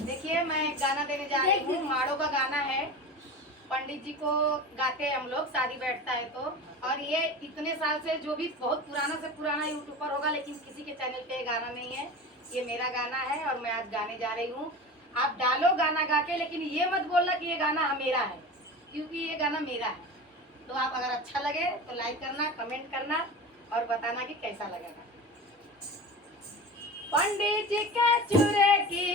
देखिए मैं एक गाना देने जा रही हूँ, माड़ो का गाना है। पंडित जी को गाते हैं हम लोग, शादी बैठता है तो। और ये इतने साल से जो भी बहुत पुराना से पुराना यूट्यूबर होगा, लेकिन किसी के चैनल पे ये गाना नहीं है। ये मेरा गाना है और मैं आज गाने जा रही हूँ। आप डालो गाना गा के, लेकिन ये मत बोलना कि ये गाना मेरा है, क्योंकि ये गाना मेरा है। तो आप अगर अच्छा लगे तो लाइक करना, कमेंट करना और बताना कि कैसा लगेगा। पंडित जी के चूरे की